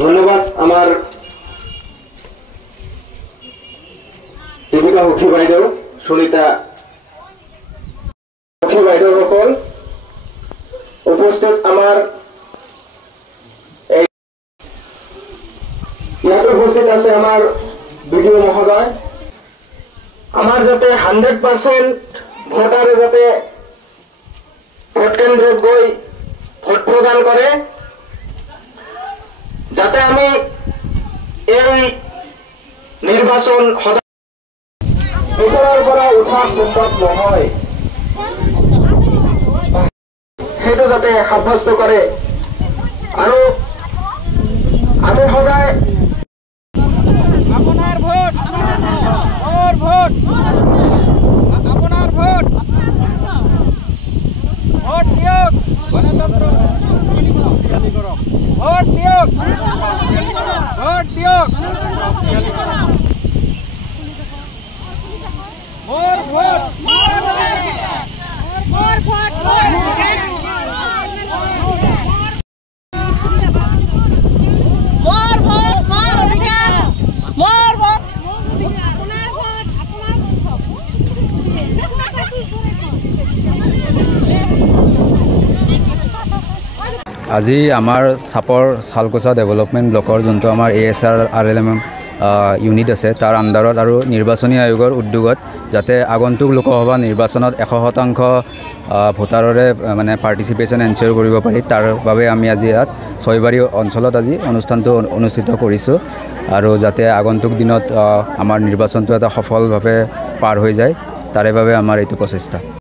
ধন্যবাদ আমার জীবিকা সখী বাইদেউ সুনিতা সখী বাইদেউ সকল উপস্থিত আমার ইয়াত উপস্থিত আছে আমার বিডিও মহোদয় আমার যাতে 100% ভোটারে যাতে ভোট কেন্দ্ৰত গৈ ভোট প্ৰদান কৰে যাতে আমি এই নিৰ্বাচন ভিতৰৰ পৰা উঠা সম্ভৱ নহয় সেইটো যাতে সাব্যস্ত কৰে আৰু আমি সদায় আপনার ভোট ওর ভোট আপনার ভোট ভোট দিয়ক গণতন্ত্র ভোট দিয়ক ভোট দিয়ক মোর ভোট মোর ভোট আজি আমাৰ চাপৰ চালকোচা ডেভেলপমেণ্ট ব্লকৰ যোনটো আমাৰ ASR RLM ইউনিট আছে তাৰ আণ্ডাৰত আৰু নিৰ্বাচনী আয়োগৰ উদ্যোগত যাতে আগন্তুক লোকসভা নিৰ্বাচনত 100% ভোটাৰৰে মানে পাৰ্টিচিপেশ্যন এনচিয়ৰ কৰিব পাৰি তাৰ বাবে আমি আজি ইয়াত ছয়বাৰী অঞ্চলত আজি অনুষ্ঠানটো অনুষ্ঠিত কৰিছোঁ আৰু যাতে আগন্তুক দিনত আমাৰ নিৰ্বাচনটো এটা সফলভাৱে পাৰ হৈ যায় তাৰে বাবে আমাৰ এইটো প্ৰচেষ্টা।